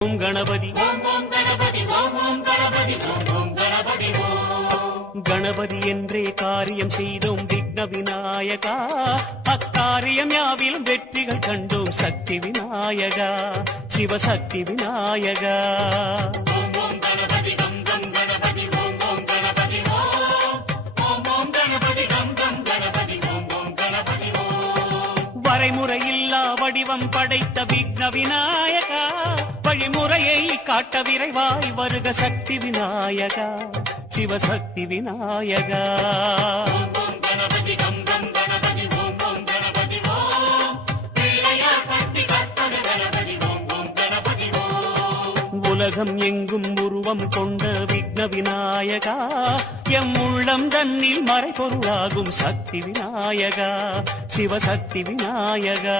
ஓம் கணபதி கணபதி என்றே காரியம் செய்தோம் விக்ன விநாயகா. அக்காரியம் யாவிலும் வெற்றிகள் கண்டோம் சக்தி விநாயகா, சிவசக்தி விநாயகா. வரைமுறையில்லா வடிவம் படைத்த விக்ன விநாயகா, வழிமுறையை காட்ட விரைவாய் வருக சக்தி விநாயகா, சிவசக்தி விநாயகா. உலகம் எங்கும் உருவம் கொண்ட விக்ன விநாயகா, எம் உள்ளம் தன்னில் மறைபொருளாகும் சக்தி விநாயகா, சிவசக்தி விநாயகா.